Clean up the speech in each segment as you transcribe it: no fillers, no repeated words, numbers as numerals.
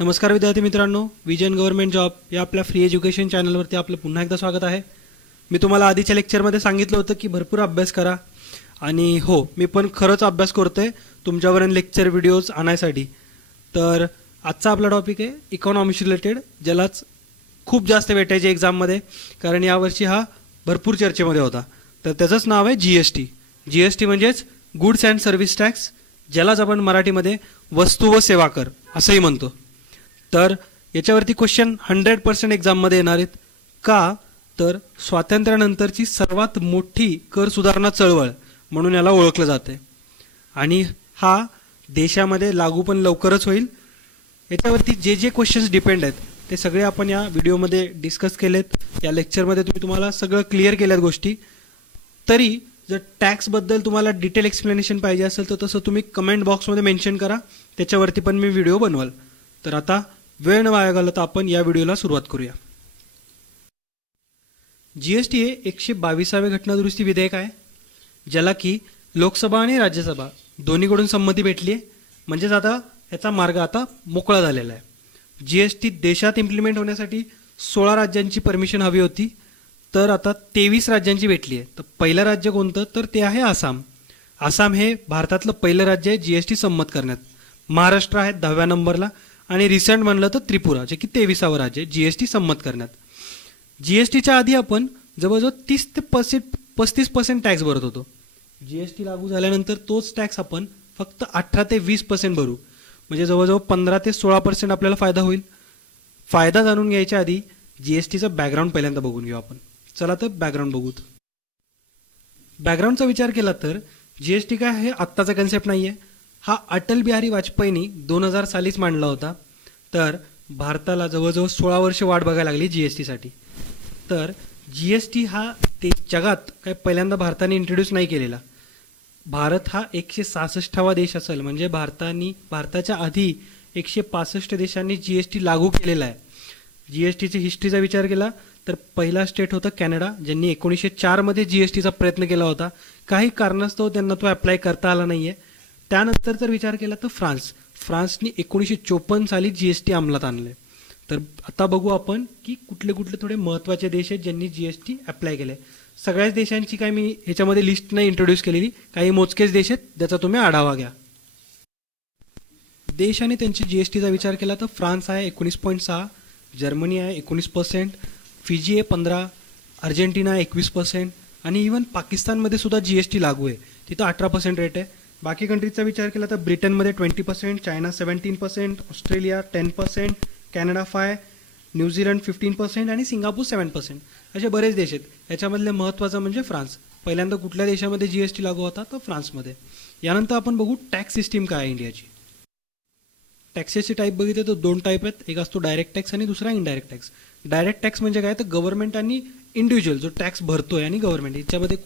नमस्कार विद्यार्थी मित्रांनो, विजन गव्हर्नमेंट जॉब या आपल्या फ्री एज्युकेशन चॅनलवरती आपलं पुन्हा एकदा स्वागत आहे. मी तुम्हाला आधीच्या लेक्चरमध्ये सांगितलं होतं की भरपूर अभ्यास करा आणि हो, मी पण खरंच अभ्यास करतोय तुमच्यापर्यंत लेक्चर व्हिडिओज आणायसाठी. तर आजचा आपला टॉपिक आहे इकॉनॉमिक्स रिलेटेड, ज्यालाच खूप जास्त वेटेज आहे एक्झाममध्ये, कारण यावर्षी हा भरपूर चर्चेमध्ये होता. तर त्याचंच नाव आहे GST. GST म्हणजेच गुड्स अँड सर्व्हिस टॅक्स, ज्यालाच आपण मराठीमध्ये वस्तू व सेवा कर असंही म्हणतो. तर याच्यावरती क्वेश्चन 100% एक्झाममध्ये येणार आहेत. का तर स्वातंत्र्यानंतरची सर्वात मोठी कर सुधारणा चळवळ म्हणून याला ओळखलं जाते आणि हा देशामध्ये लागू पण लवकरच होईल. याच्यावरती जे जे क्वेश्चन्स डिपेंड आहेत ते सगळे आपण या व्हिडिओमध्ये डिस्कस केलेत. या लेक्चरमध्ये तुम्हाला सगळं क्लिअर केल्यात गोष्टी. तरी जर टॅक्सबद्दल तुम्हाला डिटेल एक्सप्लेनेशन पाहिजे असेल तर तसं तुम्ही कमेंट बॉक्समध्ये मेन्शन करा, त्याच्यावरती पण मी व्हिडिओ बनवाल. तर आता वेळ न वाया घालवता आपण या व्हिडिओला सुरुवात करूया. GST हे 122वे घटनादुरुस्ती विधेयक आहे, ज्याला की लोकसभा आणि राज्यसभा दोन्हीकडून संमती भेटली आहे. म्हणजेच आता याचा मार्ग आता मोकळा झालेला आहे. GST देशात इम्प्लिमेंट होण्यासाठी 16 राज्यांची परमिशन हवी होती, तर आता 23 राज्यांची भेटली आहे. तर पहिलं राज्य कोणतं, तर ते आहे आसाम. आसाम हे भारतातलं पहिलं राज्य आहे GST संमत करण्यात. महाराष्ट्र आहे 10व्या नंबरला आणि रिसेंट म्हणलं तर त्रिपुरा, जे की 23वं राज्य आहे GST संमत करण्यात. GSTच्या आधी आपण जवळजवळ 30 ते 35% टॅक्स भरत होतो. GST लागू झाल्यानंतर तोच टॅक्स आपण फक्त 18 ते 20% भरू, म्हणजे जवळजवळ 15 ते 16% आपल्याला फायदा होईल. फायदा जाणून घ्यायच्या आधी GSTचा बॅकग्राऊंड पहिल्यांदा बघून घेऊ आपण. चला तर बॅकग्राऊंड बघूत. बॅकग्राऊंडचा विचार केला तर GST काय हे आत्ताचा कन्सेप्ट नाही आहे. हा अटल बिहारी वाजपेयींनी 2000 सालीच मांडला होता. तर भारताला जवळजवळ 16 वर्ष वाट बघायला लागली GSTसाठी. तर GST हा ते जगात काय पहिल्यांदा भारताने इंट्रोड्यूस नाही केलेला. भारत हा 166वा देश असेल, म्हणजे भारताच्या आधी 165 देशांनी GST लागू केलेला आहे. GSTची हिस्ट्रीचा विचार केला तर पहिला स्टेट होतं कॅनडा, ज्यांनी 1904 मध्ये GSTचा प्रयत्न केला होता. काही कारणास्तव त्यांना तो अप्लाय करता आला नाहीये. त्यानंतर जर विचार केला तर फ्रान्सनी 1954 साली GST अंमलात आणले. तर आता बघू आपण की कुठले कुठले थोडे महत्त्वाचे देश आहेत ज्यांनी GST अप्लाय केले. सगळ्याच देशांची काय मी ह्याच्यामध्ये लिस्ट नाही इंट्रोड्यूस केलेली, काही मोजकेच देश आहेत, ज्याचा तुम्ही आढावा घ्या. देश आणि त्यांची GSTचा विचार केला तर फ्रान्स आहे 19.6, जर्मनी आहे 19%, फिजी आहे 15%, अर्जेंटिना 21% आणि इव्हन पाकिस्तानमध्ये सुद्धा GST लागू आहे, तिथं 18% रेट आहे. बाकी कंट्रीजचा विचार केला तर ब्रिटनमध्ये 20%, चायना 17%, ऑस्ट्रेलिया 10%, कॅनडा 5%, न्यूझीलंड 15% आणि सिंगापूर 7%. असे बरेच देश आहेत. याच्यामधले महत्त्वाचं म्हणजे फ्रान्स. पहिल्यांदा कुठल्या देशामध्ये GST लागू होता तर फ्रान्समध्ये. यानंतर आपण बघू टॅक्स सिस्टीम काय आहे इंडियाची. टॅक्सेसचे टाईप बघितले तर 2 टाईप आहेत, एक असतो डायरेक्ट टॅक्स आणि दुसरा इनडायरेक्ट टॅक्स. डायरेक्ट टॅक्स म्हणजे काय तर गव्हर्नमेंट आणि इंडिव्हिज्युअल जो टॅक्स भरतोय आणि गव्हर्नमेंट याच्यामध्ये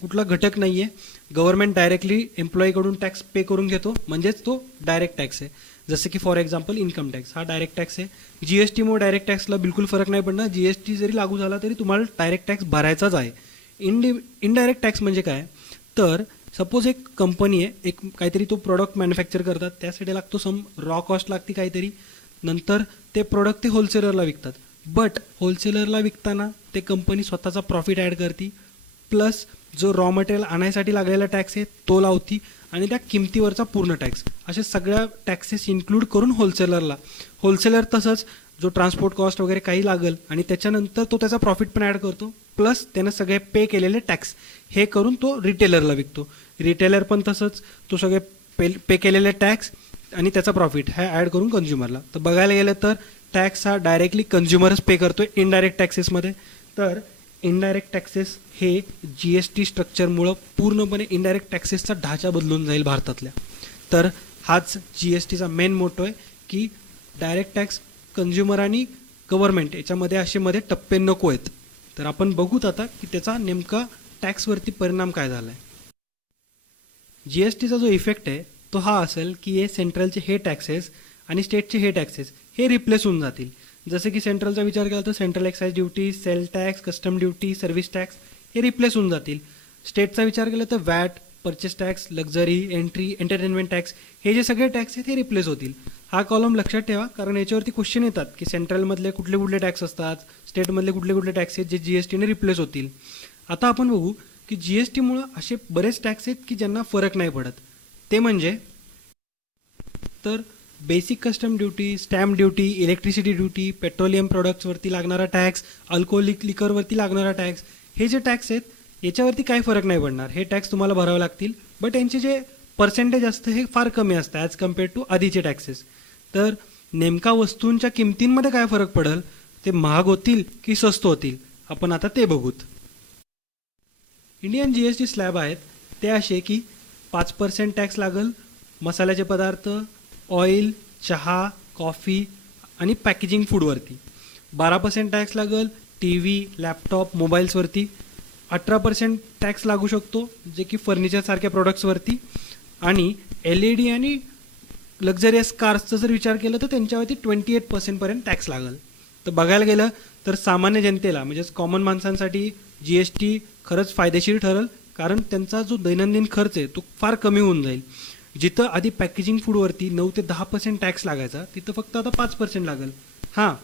कुठला घटक नाही आहे. गव्हर्नमेंट डायरेक्टली एम्प्लॉईकडून टॅक्स पे करून घेतो, म्हणजेच तो डायरेक्ट टॅक्स आहे. जसं की फॉर एक्झाम्पल इन्कम टॅक्स हा डायरेक्ट टॅक्स आहे. GSTमुळे डायरेक्ट टॅक्सला बिलकुल फरक नाही पडणार. GST जरी लागू झाला तरी तुम्हाला डायरेक्ट टॅक्स भरायचाच आहे. इनडायरेक्ट टॅक्स म्हणजे काय तर सपोज एक कंपनी आहे, एक काहीतरी तो प्रोडक्ट मॅन्युफॅक्चर करतात, त्यासाठी लागतो सम रॉ कॉस्ट लागते काहीतरी, नंतर ते प्रोडक्ट ते होलसेलरला विकतात. बट होलसेलरला विकताना ते कंपनी स्वतःचा प्रॉफिट ॲड करते, प्लस जो रॉ मटेरियल आणायसाठी लागलेला टॅक्स आहे तो लावती आणि त्या किमतीवरचा पूर्ण टॅक्स, अशा सगळ्या टॅक्सेस इन्क्लूड करून होलसेलर तसंच जो ट्रान्सपोर्ट कॉस्ट वगैरे काही लागेल आणि त्याच्यानंतर तो त्याचा प्रॉफिट पण ॲड करतो, प्लस त्यानं सगळे पे केलेले टॅक्स हे करून तो रिटेलरला विकतो. रिटेलर पण तसंच तो सगळे पे केलेले टॅक्स आणि त्याचा प्रॉफिट हा ॲड करून कन्झ्युमरला. तर बघायला गेलं तर टॅक्स हा डायरेक्टली कन्झ्युमरच पे करतोय इनडायरेक्ट टॅक्सेसमध्ये. तर इनडायरेक्ट टॅक्सेस हे GST स्ट्रक्चरमुळं पूर्णपणे इनडायरेक्ट टॅक्सेसचा ढाचा बदलून जाईल भारतातल्या. तर हाच GSTचा मेन मोटो आहे की डायरेक्ट टॅक्स कन्झ्युमर आणि गव्हर्नमेंट याच्यामध्ये असे मध्ये टप्पे नको आहेत. तर आपण बघूत आता की त्याचा नेमका टॅक्सवरती परिणाम काय झाला आहे. GSTचा जो इफेक्ट आहे तो हा असेल की हे सेंट्रलचे हे टॅक्सेस आणि स्टेटचे हे टॅक्सेस हे रिप्लेस होऊन जातील. जसे की सेंट्रलचा विचार केला तर central excise duty, sale tax, custom duty, service tax हे रिप्लेस होऊन जातील. स्टेटचा विचार केला तर VAT, purchase tax, luxury, entry, entertainment tax, हे जे सगळे टॅक्स आहेत हे रिप्लेस होतील. हा कॉलम लक्षात ठेवा, कारण याच्यावरती क्वेश्चन येतात की सेंट्रलमधले कुठले कुठले टॅक्स असतात, स्टेटमधले कुठले कुठले टॅक्स आहेत जे GSTने रिप्लेस होतील. आता आपण बघू की GSTमुळं असे बरेच टॅक्स आहेत की ज्यांना फरक नाही पडत. ते म्हणजे तर basic custom duty, stamp duty, electricity duty, petroleum प्रोडक्ट्सवरती लागणारा टॅक्स, अल्कोहोलिक लिकरवरती लागणारा टॅक्स, हे जे टॅक्स आहेत याच्यावरती काही फरक नाही पडणार. हे टॅक्स तुम्हाला भरावे लागतील, बट यांचे जे पर्सेंटेज असतं हे फार कमी असतं ॲज कम्पेअर्ड टू आधीचे टॅक्सेस. तर नेमका वस्तूंच्या किमतींमध्ये काय फरक पडेल, ते महाग होतील की स्वस्त होतील, आपण आता ते बघूत. इंडियन GST स्लॅब आहेत ते असे की 5% टॅक्स लागेल मसाल्याचे पदार्थ, ऑइल, चहा, कॉफी आणि पॅकेजिंग फूडवरती. 12% टॅक्स लागेल TV, लॅपटॉप, मोबाईल्सवरती. 18% टॅक्स लागू शकतो जे की फर्निचरसारख्या प्रोडक्ट्सवरती. आणि LED आणि लक्झरियस कार्सचा जर विचार केला तर त्यांच्यावरती 28% टॅक्स लागेल. तर बघायला गेलं तर सामान्य जनतेला म्हणजेच कॉमन माणसांसाठी GST खरंच फायदेशीर ठरेल, कारण त्यांचा जो दैनंदिन खर्च आहे तो फार कमी होऊन जाईल. जिथं आधी पॅकेजिंग फूडवरती 9 ते 10% टॅक्स लागायचा तिथं फक्त आता 5% लागेल. हां,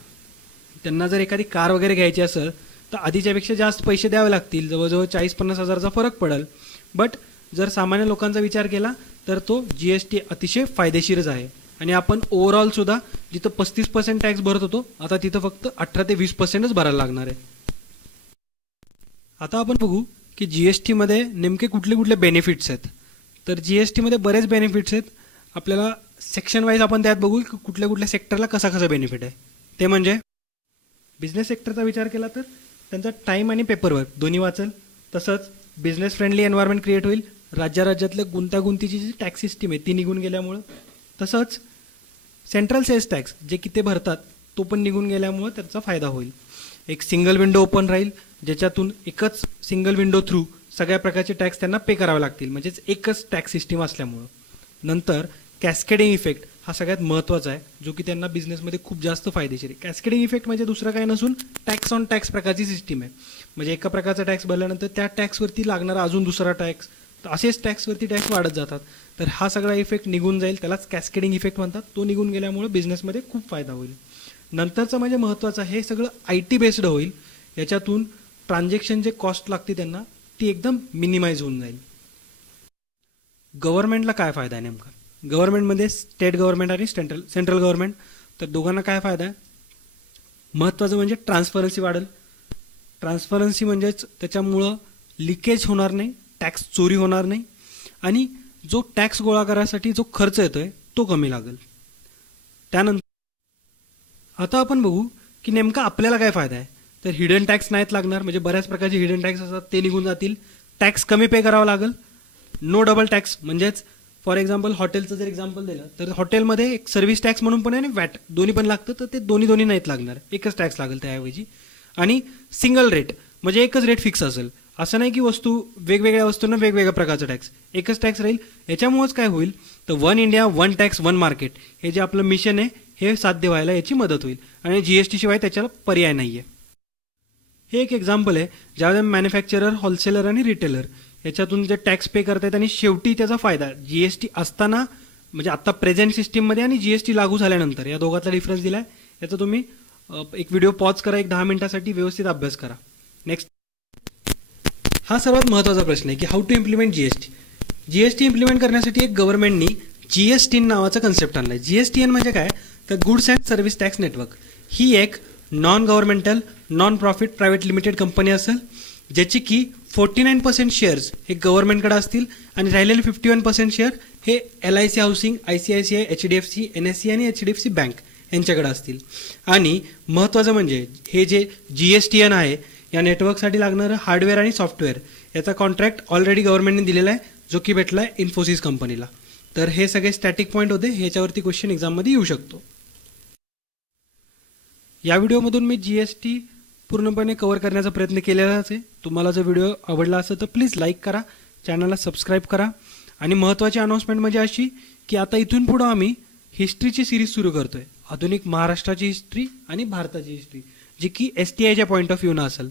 त्यांना जर एखादी कार वगैरे घ्यायची असेल तर आधीच्यापेक्षा जास्त पैसे द्यावे लागतील, जवळजवळ 40-50 हजाराचा फरक पडेल. बट जर सामान्य लोकांचा विचार केला तर तो GST अतिशय फायदेशीरच आहे. आणि आपण ओव्हरऑलसुद्धा जिथं 35% टॅक्स भरत होतो आता तिथं फक्त 18 ते 20%च भरायला लागणार आहे. आता आपण बघू की GSTमध्ये नेमके कुठले कुठले बेनिफिट्स आहेत. तर GSTमध्ये बरेच बेनिफिट्स आहेत. आपल्याला सेक्शन वाईज आपण त्यात बघू की कुठल्या कुठल्या सेक्टरला कसा कसा बेनिफिट आहे. ते म्हणजे बिझनेस सेक्टरचा विचार केला तर त्यांचा टाईम आणि पेपरवर्क दोन्ही वाचेल. तसंच बिझनेस फ्रेंडली एन्व्हायरमेंट क्रिएट होईल. राज्यातल्या गुंतागुंतीची जी टॅक्स सिस्टीम आहे ती निघून गेल्यामुळं. तसंच सेंट्रल सेल्स टॅक्स जे की ते भरतात तो पण निघून गेल्यामुळं त्याचा फायदा होईल. एक सिंगल विंडो ओपन राहील ज्याच्यातून एकच सिंगल विंडो थ्रू सगळ्या प्रकारचे टॅक्स त्यांना पे करावे लागतील, म्हणजेच एकच टॅक्स सिस्टीम असल्यामुळं. नंतर कॅस्केडिंग इफेक्ट हा सगळ्यात महत्त्वाचा आहे जो की त्यांना बिझनेसमध्ये खूप जास्त फायदेशीर आहे. कॅस्केडिंग इफेक्ट म्हणजे दुसरं काही नसून टॅक्स ऑन टॅक्स प्रकारची सिस्टीम आहे. म्हणजे एका प्रकारचा टॅक्स भरल्यानंतर त्या टॅक्सवरती लागणारा अजून दुसरा टॅक्स, तर असेच टॅक्सवरती टॅक्स वाढत जातात. तर हा सगळा इफेक्ट निघून जाईल, त्यालाच कॅस्केडिंग इफेक्ट म्हणतात. तो निघून गेल्यामुळे बिझनेसमध्ये खूप फायदा होईल. नंतरचं म्हणजे महत्त्वाचं हे सगळं IT बेस्ड होईल. याच्यातून ट्रान्झॅक्शन जे कॉस्ट लागते त्यांना ती एकदम मिनिमाइज होऊन जाईल. गव्हर्नमेंटला काय फायदा आहे नेमका? गव्हर्नमेंटमध्ये स्टेट गव्हर्नमेंट आणि सेंट्रल गव्हर्नमेंट, तर दोघांना काय फायदा आहे? महत्त्वाचं म्हणजे ट्रान्सपरन्सी वाढेल. ट्रान्सपरन्सी म्हणजेच त्याच्यामुळं लिकेज होणार नाही, टॅक्स चोरी होणार नाही आणि जो टॅक्स गोळा करायसाठी जो खर्च येतोय तो कमी लागेल. त्यानंतर आता आपण बघू की नेमका आपल्याला काय फायदा आहे. तर हिडन टॅक्स नाहीत लागणार, म्हणजे बऱ्याच प्रकारचे हिडन टॅक्स असतात ते निघून जातील. टॅक्स कमी पे करावा लागेल. नो डबल टॅक्स, म्हणजेच फॉर एक्झाम्पल हॉटेलचं जर एक्झाम्पल दिलं तर हॉटेलमध्ये एक सर्व्हिस टॅक्स म्हणून पण आहे आणि वॅट दोन्ही पण लागतं, तर ते दोन्ही नाहीत लागणार, एकच टॅक्स लागेल त्याऐवजी. आणि सिंगल रेट म्हणजे एकच रेट फिक्स असेल. असं नाही की वेगवेगळ्या वस्तूंना वेगवेगळ्या प्रकारचा टॅक्स, एकच टॅक्स राहील. याच्यामुळेच काय होईल तर 1 इंडिया 1 टॅक्स 1 मार्केट हे जे आपलं मिशन आहे हे साध्य व्हायला याची मदत होईल. आणि GST शिवाय त्याच्याला पर्याय नाही आहे. हे एक एक्झाम्पल आहे ज्यामध्ये मॅन्युफॅक्चरर, होलसेलर आणि रिटेलर याच्यातून जे टॅक्स पे करतायत आणि शेवटी त्याचा फायदा GST असताना म्हणजे आत्ता प्रेझेंट सिस्टीममध्ये आणि GST लागू झाल्यानंतर या दोघातला डिफरन्स दिला आहे. याचा तुम्ही एक व्हिडिओ पॉज करा, एक 10 मिनिटासाठी व्यवस्थित अभ्यास करा. नेक्स्ट, हा सर्वात महत्त्वाचा प्रश्न आहे की how to implement GST. GST implement करण्यासाठी एक गव्हर्नमेंटनी GSTN नावाचा कन्सेप्ट आणला आहे. GSTN म्हणजे काय तर goods and service tax network. ही एक non governmental non profit private limited company असेल ज्याची की 49% शेअर्स हे गव्हर्नमेंटकडे असतील आणि राहिलेले 51% शेअर हे LIC housing, ICICI, HDFC, NSE आणि HDFC बँक यांच्याकडे असतील. आणि महत्त्वाचं म्हणजे हे जे GSTN आहे या नेटवर्कसाठी लागणारं हार्डवेअर आणि सॉफ्टवेअर याचा कॉन्ट्रॅक्ट ऑलरेडी गव्हर्नमेंटने दिलेला आहे जो की भेटला आहे इन्फोसिस कंपनीला. तर हे सगळे स्टॅटिक पॉईंट होते, ह्याच्यावरती क्वेश्चन एक्झाममध्ये येऊ शकतो. या व्हिडिओमधून मी GST पूर्णपणे कव्हर करण्याचा प्रयत्न केलेलाच आहे. तुम्हाला जर व्हिडिओ आवडला असेल तर प्लीज लाईक करा, चॅनलला सबस्क्राईब करा. आणि महत्त्वाची अनाउन्समेंट म्हणजे अशी की आता इथून पुढं आम्ही हिस्ट्रीची सिरीज सुरू करतोय. आधुनिक महाराष्ट्राची हिस्ट्री आणि भारताची हिस्ट्री जी की STIच्या पॉईंट ऑफ व्ह्यूनं असेल.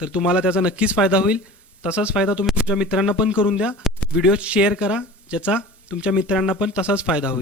तर तुम्हाला त्याचा नक्कीच फायदा होईल. तसाच फायदा तुम्ही तुमच्या मित्रांना पण करून द्या. व्हिडिओ शेअर करा ज्याचा तुमच्या मित्रांना पण तसाच फायदा होईल.